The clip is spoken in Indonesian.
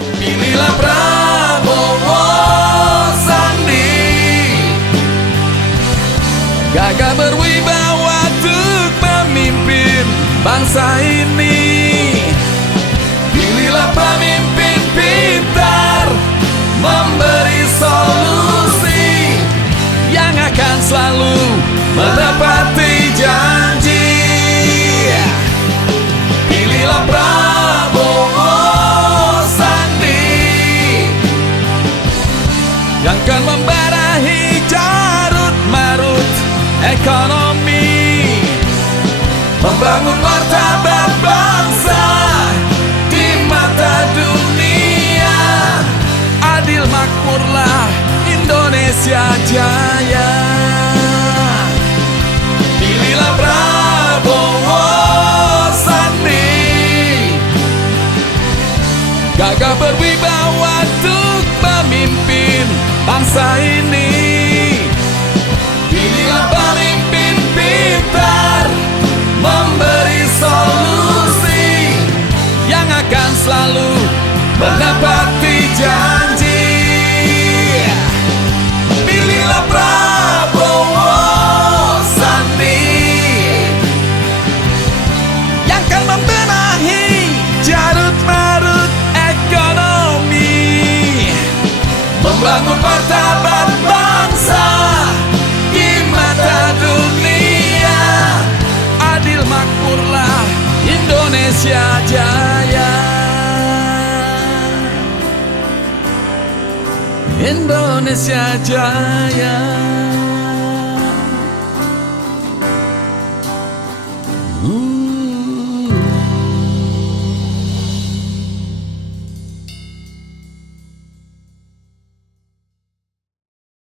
Pilihlah Prabowo Sandi, gagah berwibawa untuk memimpin bangsa ini. Pilihlah pemimpin pintar, memberi solusi, yang akan selalu menepati janji. Pilihlah Prabowo Sandi, yang akan membarahi carut marut ekonomi, membangun martabat bangsa di mata dunia. Adil makmurlah Indonesia jaya. Pilihlah Prabowo Sandi, gagah berwibawa untuk memimpin bangsa ini. Pilihlah pemimpin pintar, memberi solusi, yang akan selalu menepati janji. Pilihlah Prabowo Sandi, yang akan membenahi carut marut ekonomi, membangun martabat bangsa di mata dunia. Adil makmurlah Indonesia jaya. Indonesia jaya.